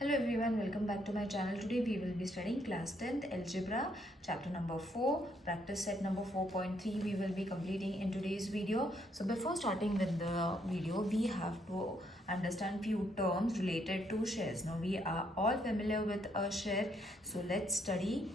Hello everyone, welcome back to my channel. Today we will be studying class 10th algebra chapter number 4, practice set number 4.3 we will be completing in today's video. So before starting with the video, we have to understand few terms related to shares. Now we are all familiar with a share, so let's study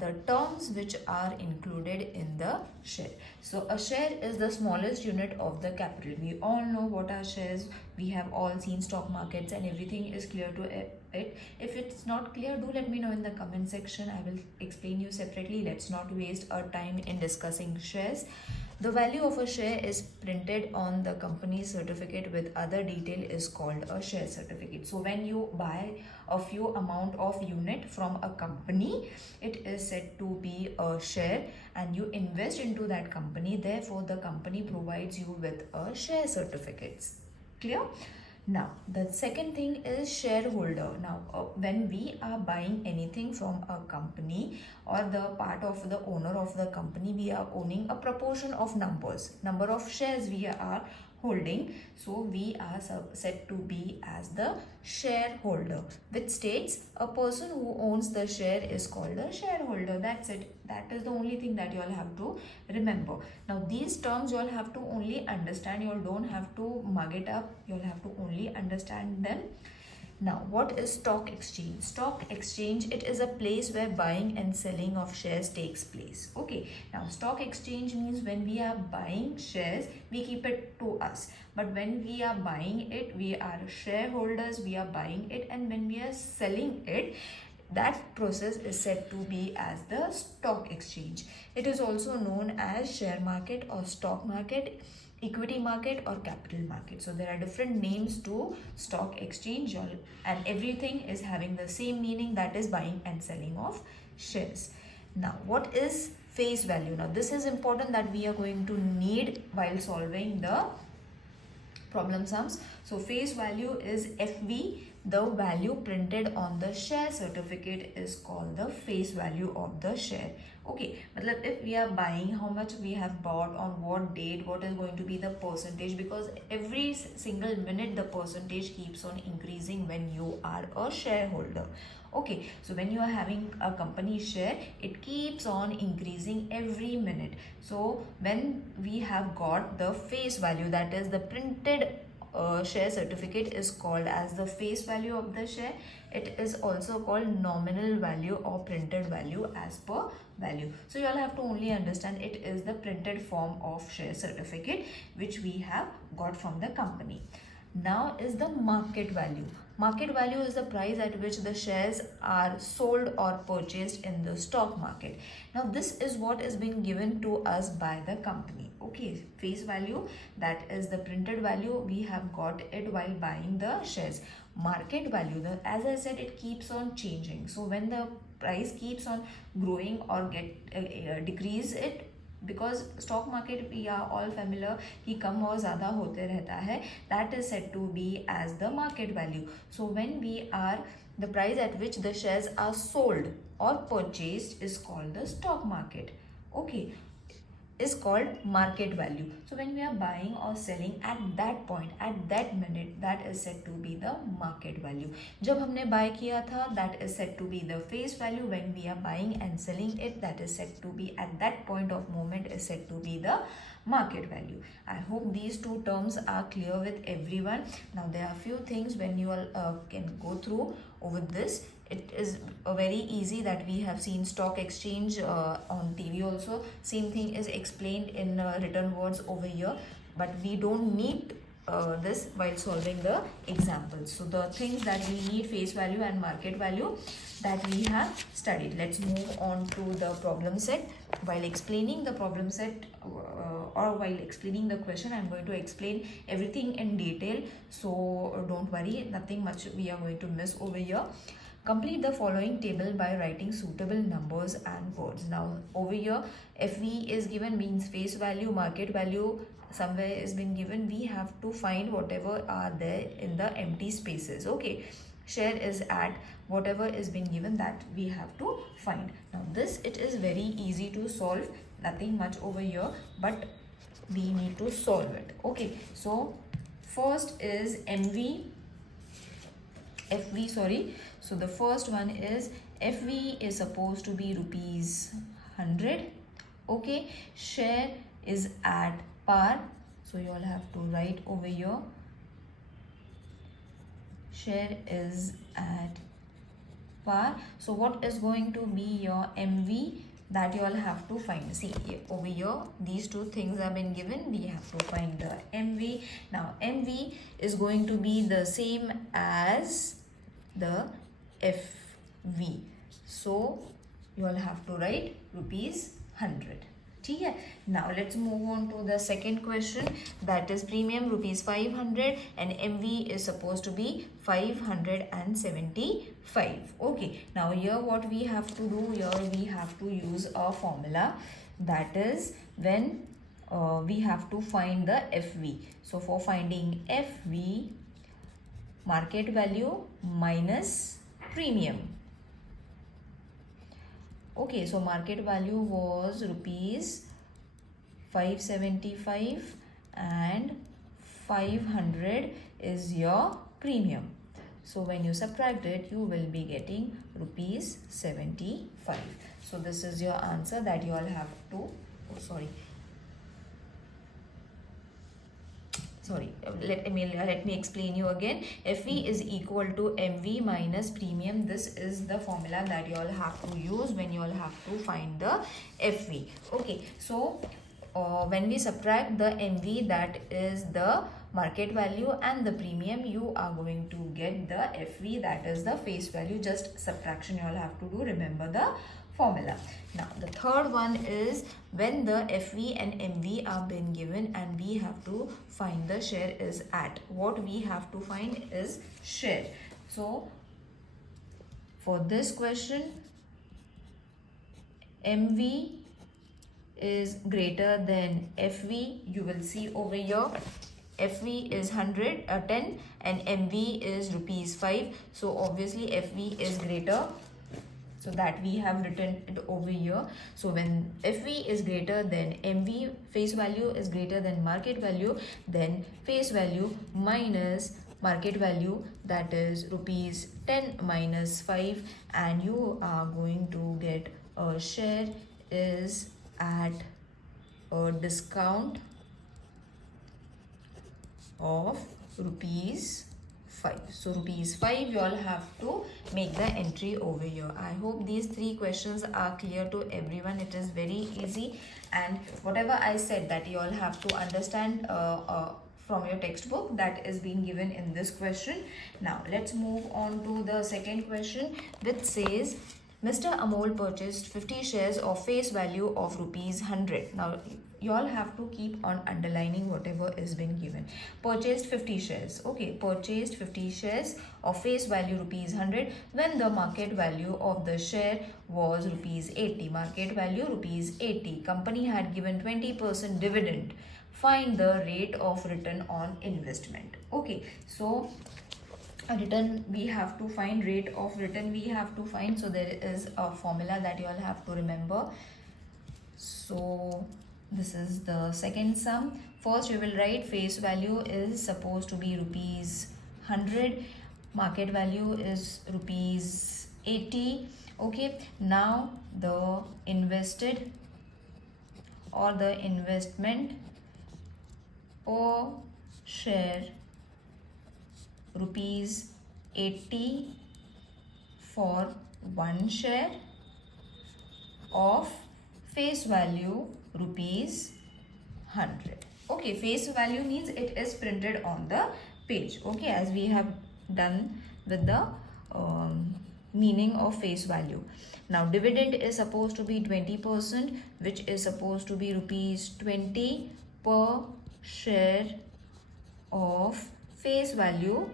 the terms which are included in the share. So a share is the smallest unit of the capital. We all know what are shares. We have all seen stock markets and everything is clear to it. If it's not clear, do let me know in the comment section. I will explain you separately. Let's not waste our time in discussing shares. The value of a share is printed on the company's certificate with other detail is called a share certificate. So when you buy a few amount of unit from a company, it is said to be a share and you invest into that company. Therefore, the company provides you with a share certificates. Clear? Now, the second thing is shareholder. Now, when we are buying anything from a company or the part of the owner of the company, we are owning a proportion of number of shares we are holding. So, we are said to be as the shareholder, which states a person who owns the share is called a shareholder. That's it. That is the only thing that you all have to remember. Now, these terms you all have to only understand. You all don't have to mug it up. You all have to only understand them. Now, what is stock exchange? Stock exchange, it is a place where buying and selling of shares takes place. Okay. Now, stock exchange means when we are buying shares, we keep it to us. But when we are buying it, we are shareholders, we are buying it, and when we are selling it, that process is said to be as the stock exchange. It is also known as share market or stock market, equity market or capital market. So there are different names to stock exchange and everything is having the same meaning, that is buying and selling of shares. Now, what is face value? Now, this is important that we are going to need while solving the problem sums. So face value is FV. The value printed on the share certificate is called the face value of the share. Okay, but if we are buying, how much we have bought, on what date, what is going to be the percentage, because every single minute the percentage keeps on increasing when you are a shareholder. Okay, so when you are having a company share, it keeps on increasing every minute. So when we have got the face value, that is the printed share certificate is called as the face value of the share. It is also called nominal value or printed value as per value. So you all have to only understand it is the printed form of share certificate which we have got from the company. Now is the market value. Market value is the price at which the shares are sold or purchased in the stock market. Now this is what is being given to us by the company. Okay, face value, that is the printed value, we have got it while buying the shares. Market value, as I said, it keeps on changing. So when the price keeps on growing or decrease it, because stock market we are all familiar कि कम और ज़्यादा होते रहता है, that is said to be as the market value. So when we are, the price at which the shares are sold or purchased is called the stock market. Okay, is called market value. So when we are buying or selling at that point, at that minute, that is said to be the market value. जब हमने buy किया था, that is said to be the face value. When we are buying and selling it, that is said to be at that point of moment is said to be the market value. I hope these two terms are clear with everyone. Now there are few things when you all can go through over this. It is very easy that we have seen stock exchange on TV also. Same thing is explained in written words over here, but we don't need this while solving the examples. So the things that we need, face value and market value, that we have studied. Let's move on to the problem set. While explaining the problem set or while explaining the question, I'm going to explain everything in detail. So don't worry, nothing much we are going to miss over here. Complete the following table by writing suitable numbers and words. Now over here, FV is given, means face value, market value somewhere is been given. We have to find whatever are there in the empty spaces. Okay, share is at, whatever is been given, that we have to find. Now this, it is very easy to solve, nothing much over here, but we need to solve it. Okay, so first is MV FV, sorry. So the first one is FV is supposed to be rupees 100. Okay, share is at par. So you all have to write over here. Share is at par. So what is going to be your MV? That you all have to find. See over here, these two things have been given. We have to find the MV. Now MV is going to be the same as the FV. So you all have to write rupees 100. Okay. Now let's move on to the second question, that is premium rupees 500 and MV is supposed to be 575. Okay, now here what we have to do, here we have to use a formula, that is when we have to find the FV. So for finding FV, market value minus premium. Okay, so market value was rupees 575 and 500 is your premium. So when you subtract it, you will be getting rupees 75. So this is your answer that you all have to, let me explain you again. FV is equal to MV minus premium. This is the formula that you all have to use when you all have to find the FV. Okay, so when we subtract the MV, that is the market value, and the premium, you are going to get the FV, that is the face value. Just subtraction you all have to do. Remember the formula. Now the third one is when the FV and MV are been given and we have to find the share is at. What we have to find is share. So for this question, MV is greater than FV. You will see over here, FV is 10 and MV is rupees 5. So obviously FV is greater. So that we have written it over here. So when FV is greater than MV, face value is greater than market value, then face value minus market value, that is rupees 10 minus 5, and you are going to get a share is at a discount of rupees 5. So rupees 5, you all have to make the entry over here. I hope these three questions are clear to everyone. It is very easy, and whatever I said that you all have to understand from your textbook, that is being given in this question. Now let's move on to the second question, which says Mr. Amol purchased 50 shares of face value of rupees 100. Now you all have to keep on underlining whatever is been given. Purchased 50 shares. Okay, purchased 50 shares of face value rupees 100 when the market value of the share was rupees 80. Market value rupees 80. Company had given 20% dividend. Find the rate of return on investment. Okay, so return we have to find, rate of return we have to find. So there is a formula that you all have to remember. So this is the second sum. First we will write face value is supposed to be rupees 100, market value is rupees 80. Okay, now the invested or the investment per share rupees 80 for one share of face value rupees 100. Okay, face value means it is printed on the page. Okay, as we have done with the meaning of face value. Now dividend is supposed to be 20%, which is supposed to be rupees 20 per share of face value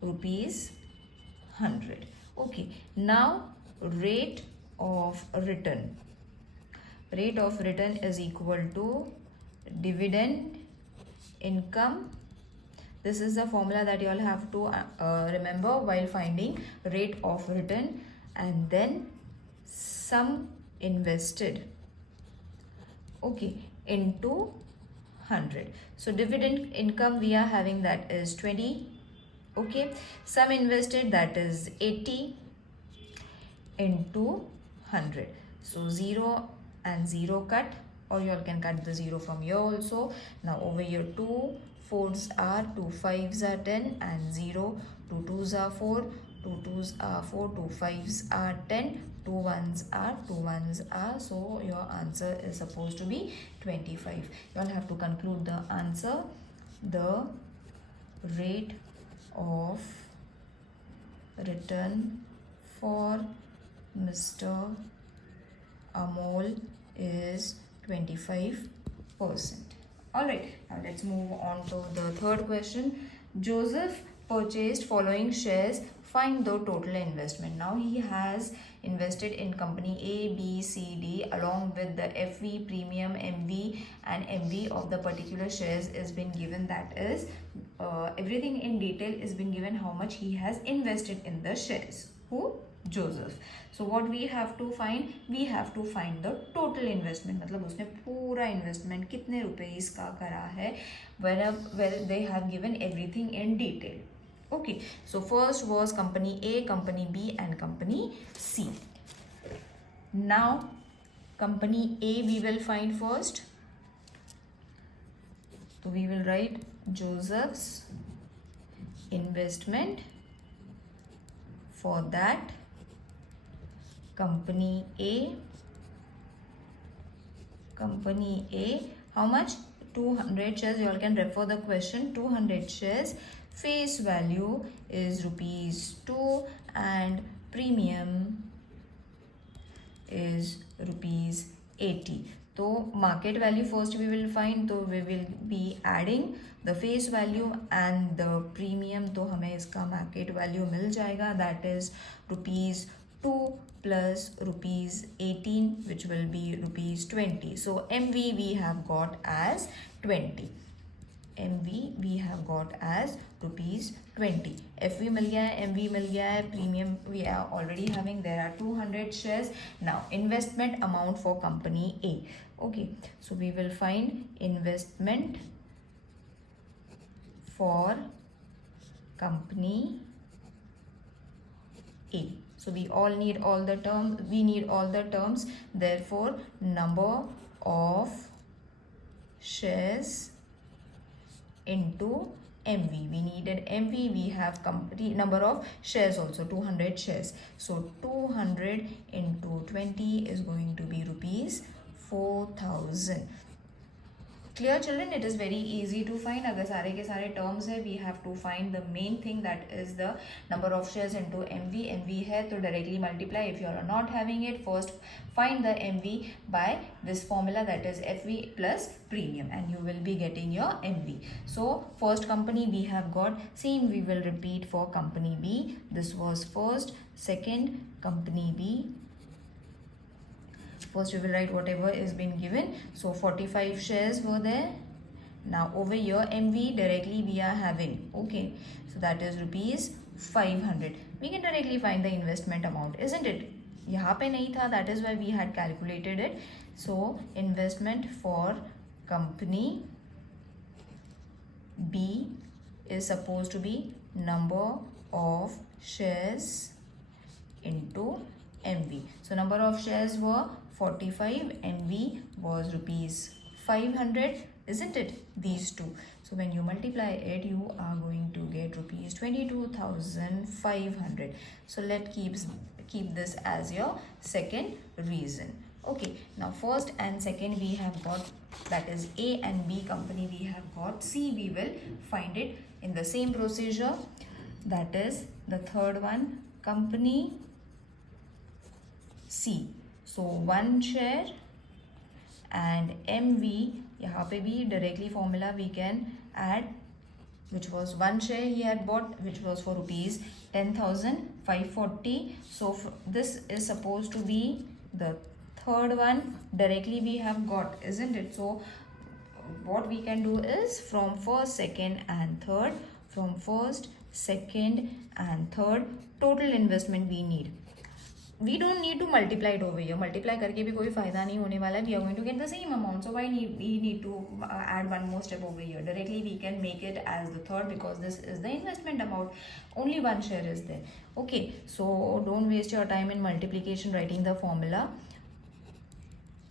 rupees 100. Okay, now rate of return. Rate of return is equal to dividend income. This is the formula that you all have to remember while finding rate of return, and then sum invested, okay, into 100. So dividend income we are having, that is 20 Okay, sum invested, that is 80 into 100. So 0 and 0 cut, or you all can cut the 0 from here also. Now over here 2 4s are 2 5s are 10 and 0, 2 2s are 4, 2 2s are 4, 2 5s are 10, 2 1s are 2 1s are, so your answer is supposed to be 25. You all have to conclude the answer. The rate of return for Mr. Amol is 25%. Alright, now let's move on to the third question. Joseph purchased following shares. Find the total investment. Now he has invested in company A, B, C, D along with the FV, premium, MV and MV of the particular shares is been given. That is everything in detail is been given, how much he has invested in the shares. Who? Joseph. So what we have to find? We have to find the total investment. मतलब उसने पूरा investment कितने रुपए का करा है, well they have given everything in detail. Okay, so first was company A, company B and company C. Now company A we will find first. So we will write Joseph's investment for that company A. Company A, how much? 200 shares. You all can refer the question. 200 shares. Face value is rupees 2 and premium is rupees 80. So market value first we will find. So we will be adding the face value and the premium. तो हमें इसका market value मिल जाएगा. That is rupees 2 plus rupees 18, which will be rupees 20. So MV we have got as 20. MV we have got as rupees 20. FV मिल गया है, MV मिल गया है, premium we are already having. There are 200 shares. Now investment amount for company A. Okay, so we will find investment for company A. So we all need all the terms. We need all the terms. Therefore, number of shares into MV. We needed MV. We have company number of shares also, 200 shares. So 200 into 20 is going to be rupees 4,000. Clear children? It is very easy to find. अगर सारे के सारे terms है, we have to find the main thing, that is the number of shares into MV. MV है तो directly multiply. If you are not having it, first find the MV by this formula, that is FV plus premium, and you will be getting your MV. So first company we have got. Same we will repeat for company B. This was first. Second, company B. First we will write whatever is been given. So 45 shares were there. Now over here MV directly we are having. Okay, so that is rupees 500. We can directly find the investment amount, isn't it? यहाँ पे नहीं था, that is why we had calculated it. So investment for company B is supposed to be number of shares into MV. So number of shares were 45, MV was rupees 500, isn't it? These two. So when you multiply it, you are going to get rupees 22,500. So let's keep this as your second reason. Okay, now first and second we have got, that is A and B company we have got. C we will find it in the same procedure. That is the third one, company C. So 1 share and MV, यहाँ पे भी directly formula we can add, which was 1 share he had bought, which was for rupees 10,540. So this is supposed to be the third one. Directly we have got, isn't it? So what we can do is from first, second and third. From first, second and third, total investment we need. we don't need to multiply it over here. Multiply करके भी कोई फायदा नहीं होने वाला है. We are going to get the same amount. So why we need to add one more step over here? Directly we can make it as the third because this is the investment amount. Only one share is there. Okay, so don't waste your time in multiplication writing the formula.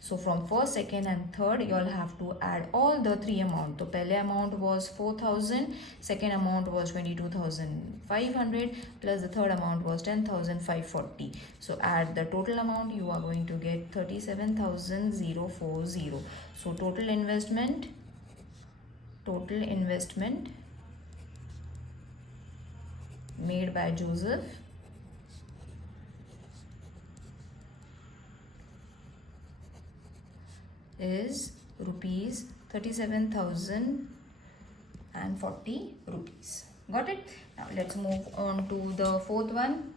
So from first, second and third, you all have to add all the three amount. So pehle amount was 4,000, second amount was 22,500 plus the third amount was 10,540. So add the total amount, you are going to get 37,040. So total investment made by Joseph is rupees 37,040 rupees. Got it? Now let's move on to the fourth one.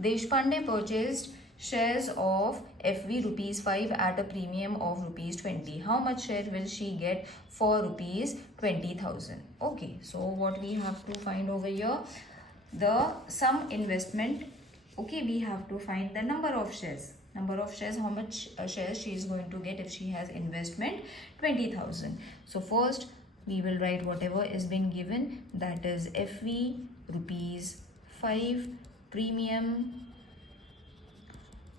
Deshpande purchased shares of FV rupees 5 at a premium of rupees 20. How much share will she get for rupees 20,000? Okay, so what we have to find over here, the sum investment. Okay, we have to find the number of shares. How much shares she is going to get if she has investment 20,000. So first we will write whatever is being given, that is FV rupees 5, premium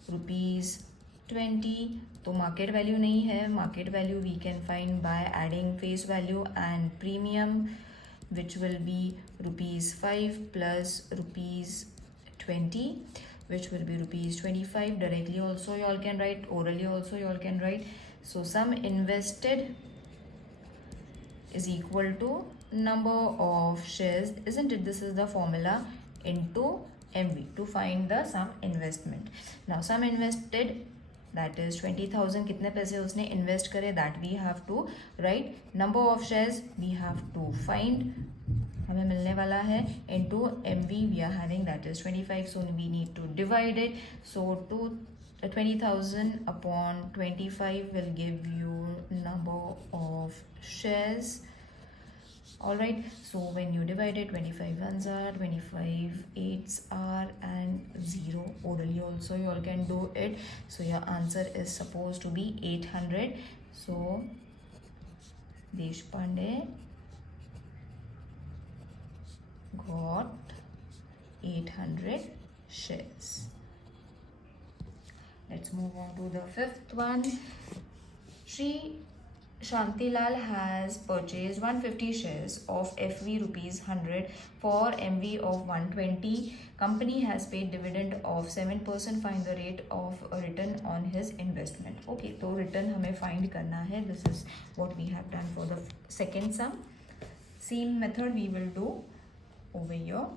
rupees 20. तो market value नहीं है, market value we can find by adding face value and premium, which will be rupees 5 plus rupees 20, which will be rupees 25. Directly also you all can write, orally also you all can write. So sum invested is equal to number of shares, isn't it? This is the formula, into MV to find the sum investment. Now sum invested, that is 20,000. कितने पैसे उसने invest करे, that we have to write. Number of shares we have to find, हमें मिलने वाला है, into MV we are having, that is 25. So we need to divide it. So 20,000 upon 25 will give you number of shares. Alright, so when you divide it, 25 ones are, 25 eights are, and 0. Orally also you all can do it. So your answer is supposed to be 800. So Deshpande got 800 shares. Let's move on to the fifth one. Sri Shantilal has purchased 150 shares of FV rupees 100 for MV of 120. Company has paid dividend of 7%. Find the rate of return on his investment. Okay, so return हमें find करना है. This is what we have done for the second sum. Same method we will do over here.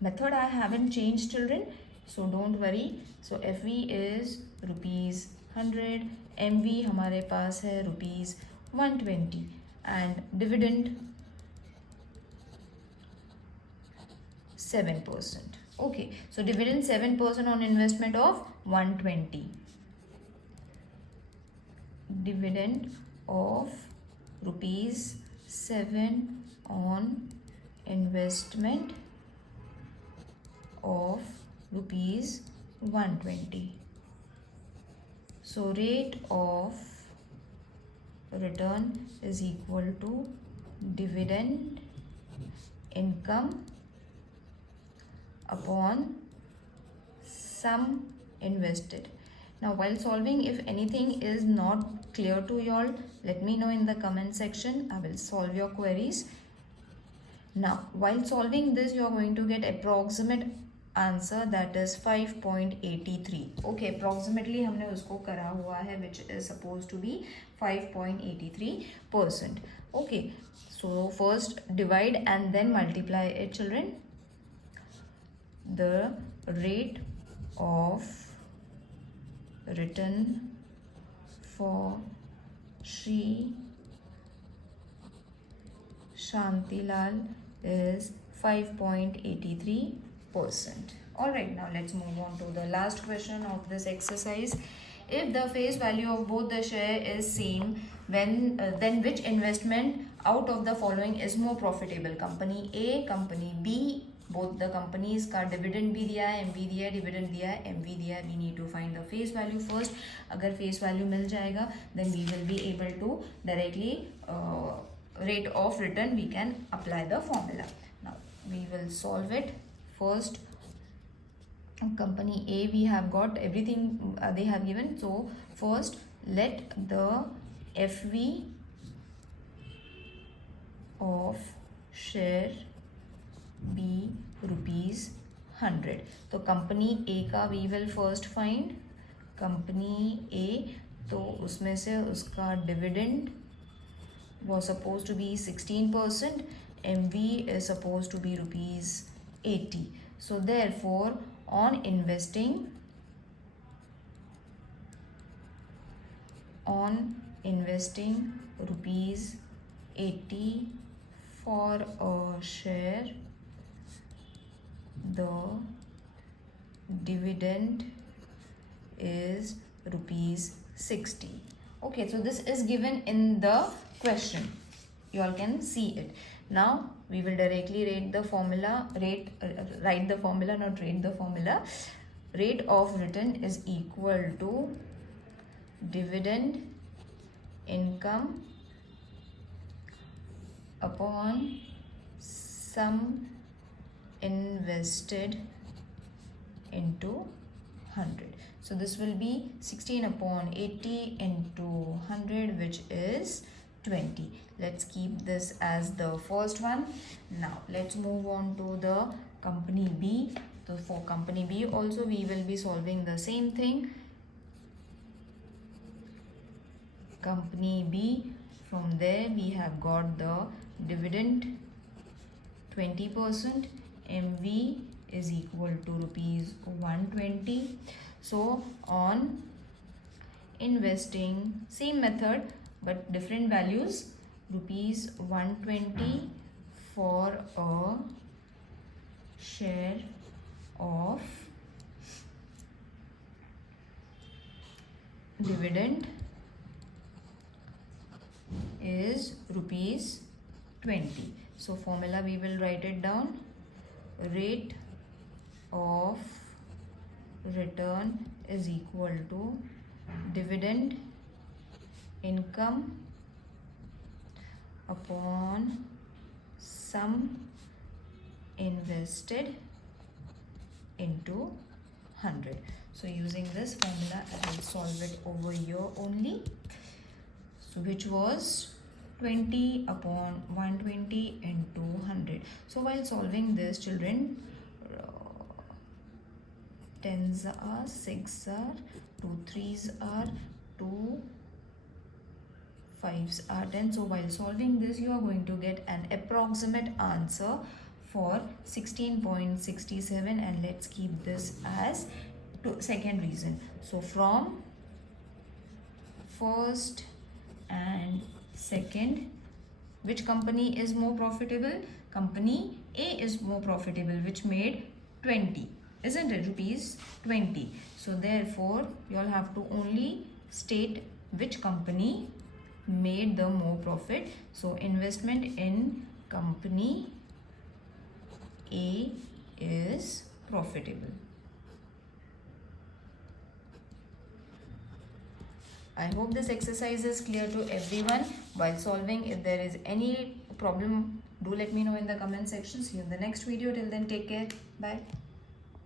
Method I haven't changed, children, so don't worry. So FV is rupees 100, MV हमारे पास है rupees 120 and dividend 7%. Okay, so dividend 7% on investment of 120. Dividend of rupees 7 on investment of rupees 120. So rate of return is equal to dividend income upon sum invested. Now while solving, if anything is not clear to y'all, let me know in the comment section. I will solve your queries. Now while solving this, you are going to get approximate answer, that is 5.83. Okay, approximately हमने उसको करा हुआ है, which is supposed to be 5.83%. Okay, so first divide and then multiply it, children. The rate of return for Sri Shantilal is 5.83%. Alright, now let's move on to the last question of this exercise. If the face value of both the share is same, then which investment out of the following is more profitable? Company A, company B, both the companies का dividend भी दिया है, MV दिया है, dividend दिया है, MV दिया है. We need to find the face value first. अगर face value मिल जाएगा, then we will be able to directly rate of return we can apply the formula. Now we will solve it. First, company A, we have got everything they have given. So first let the FV of share be rupees 100. तो company A का we will first find. Company A, तो उसमें से उसका dividend was supposed to be 16%. MV is supposed to be rupees 80. So therefore on investing rupees 80 for a share, the dividend is rupees 60. Okay, so this is given in the question. You all can see it. Now we will directly write the formula. Rate of return is equal to dividend income upon sum invested into 100. So this will be 16 upon 80 into 100, which is 20. Let's keep this as the first one. Now let's move on to the company B. So for company B also we will be solving the same thing. Company B, from there we have got the dividend 20%, MV is equal to rupees 120. So on investing, same method but different values, rupees 120 for a share of dividend is rupees 20. So formula we will write it down. Rate of return is equal to dividend income upon sum invested into 100. So using this formula I will solve it over here only. So which was 20 upon 120 into 100. So while solving this, children, 10s are, 6 are, 2 3s are, 2 5s are 10. So while solving this, you are going to get an approximate answer for 16.67, and let's keep this as second reason. So from first and second, which company is more profitable? Company A is more profitable, which made 20, isn't it? Rupees 20. So therefore you all have to only state which company made the more profit. So investment in company A is profitable. I hope this exercise is clear to everyone. While solving, if there is any problem, do let me know in the comment section. See you in the next video. Till then, take care. Bye.